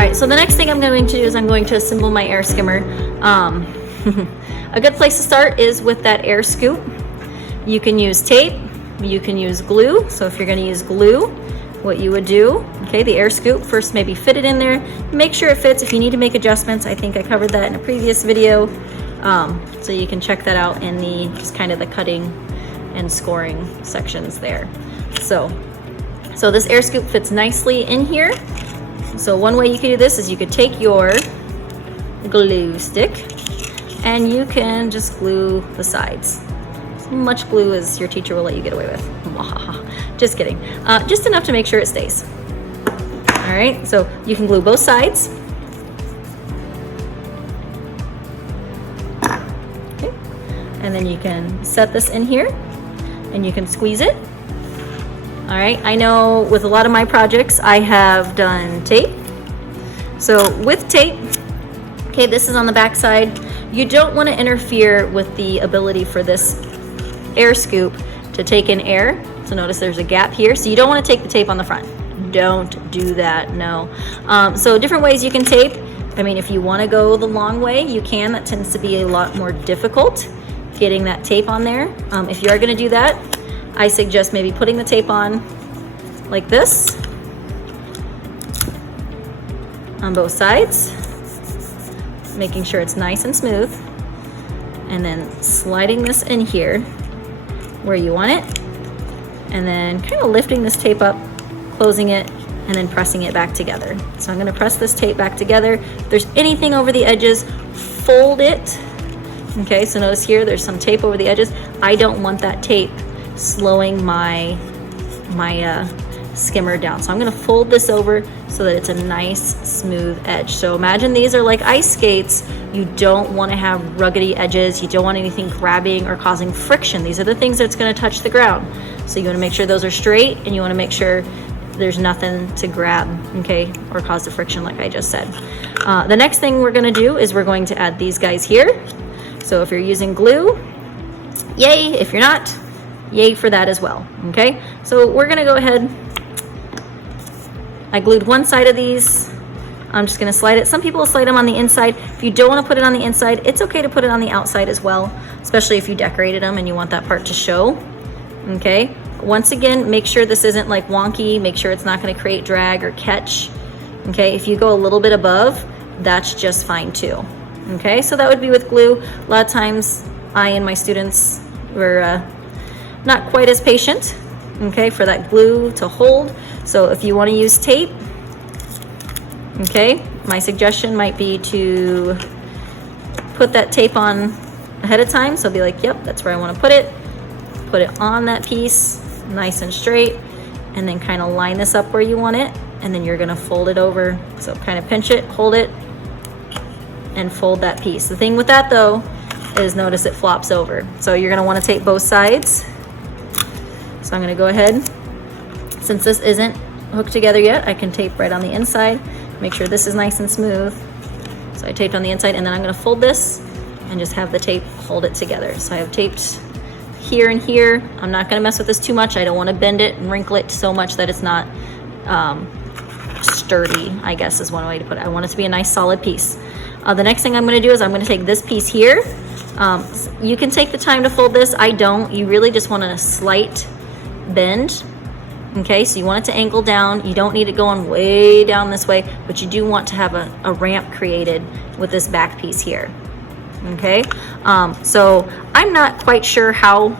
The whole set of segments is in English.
right, so the next thing I'm going to do is I'm going to assemble my air skimmer. A good place to start is with that air scoop. You can use tape, you can use glue. So if you're going to use glue, what you would do, okay, the air scoop, first maybe fit it in there, make sure it fits. If you need to make adjustments, I think I covered that in a previous video. So you can check that out in the just kind of the cutting and scoring sections there. So this air scoop fits nicely in here. So one way you could do this is you could take your glue stick and you can just glue the sides. As much glue as your teacher will let you get away with. Just kidding. Just enough to make sure it stays. All right, so you can glue both sides. Okay. And then you can set this in here and you can squeeze it. All right, I know with a lot of my projects, I have done tape. So with tape, okay, this is on the back side. You don't want to interfere with the ability for this air scoop to take in air. So notice there's a gap here. So you don't want to take the tape on the front. Don't do that, no. So different ways you can tape. I mean, if you want to go the long way, you can. That tends to be a lot more difficult getting that tape on there. If you are going to do that, I suggest maybe putting the tape on like this on both sides, making sure it's nice and smooth, and then sliding this in here where you want it, and then kind of lifting this tape up, closing it, and then pressing it back together. So I'm going to press this tape back together. If there's anything over the edges, fold it. Okay, so notice here there's some tape over the edges. I don't want that tape slowing my skimmer down. So I'm going to fold this over so that it's a nice smooth edge. So imagine these are like ice skates. You don't want to have ruggedy edges. You don't want anything grabbing or causing friction. These are the things that's going to touch the ground. So you want to make sure those are straight, and you want to make sure there's nothing to grab, okay, or cause the friction like I just said. The next thing we're going to do is we're going to add these guys here. So if you're using glue, yay. If you're not, yay for that as well, okay? So we're gonna go ahead. I glued one side of these. I'm just gonna slide it. Some people slide them on the inside. If you don't wanna put it on the inside, it's okay to put it on the outside as well, especially if you decorated them and you want that part to show, okay? Once again, make sure this isn't like wonky. Make sure it's not gonna create drag or catch, okay? If you go a little bit above, that's just fine too, okay? So that would be with glue. A lot of times I and my students were not quite as patient, okay, for that glue to hold. So if you want to use tape, okay, my suggestion might be to put that tape on ahead of time. So be like, yep, that's where I want to put it on that piece nice and straight, and then kind of line this up where you want it, and then you're going to fold it over. So kind of pinch it, hold it, and fold that piece. The thing with that though is notice it flops over. So you're going to want to tape both sides. So I'm going to go ahead, since this isn't hooked together yet, I can tape right on the inside, make sure this is nice and smooth. So I taped on the inside, and then I'm going to fold this and just have the tape hold it together. So I have taped here and here. I'm not going to mess with this too much. I don't want to bend it and wrinkle it so much that it's not sturdy, I guess is one way to put it. I want it to be a nice solid piece. The next thing I'm going to do is I'm going to take this piece here. You can take the time to fold this. I don't. You really just want a slight bend, okay? So you want it to angle down. You don't need it going way down this way, but you do want to have a ramp created with this back piece here, okay? So I'm not quite sure how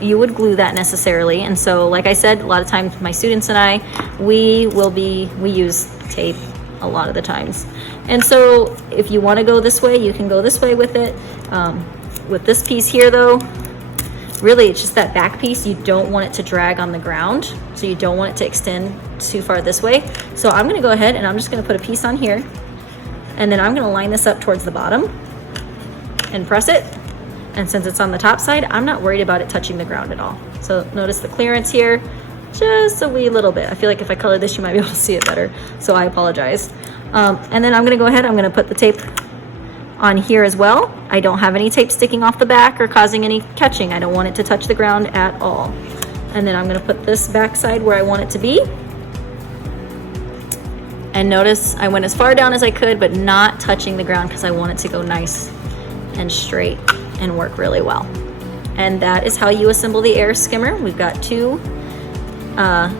you would glue that necessarily, and so like I said, a lot of times my students and I, we use tape a lot of the times. And so if you want to go this way, you can go this way with it. With this piece here though, really it's just that back piece. You don't want it to drag on the ground, so you don't want it to extend too far this way. So I'm going to go ahead and I'm just going to put a piece on here, and then I'm going to line this up towards the bottom and press it. And since it's on the top side, I'm not worried about it touching the ground at all. So notice the clearance here, just a wee little bit. I feel like if I color this, you might be able to see it better, so I apologize. And then I'm going to go ahead, I'm going to put the tape on here as well. I don't have any tape sticking off the back or causing any catching. I don't want it to touch the ground at all. And then I'm going to put this back side where I want it to be. And notice I went as far down as I could, but not touching the ground because I want it to go nice and straight and work really well. And that is how you assemble the air skimmer. We've got 2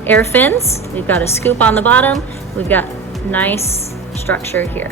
air fins. We've got a scoop on the bottom. We've got nice structure here.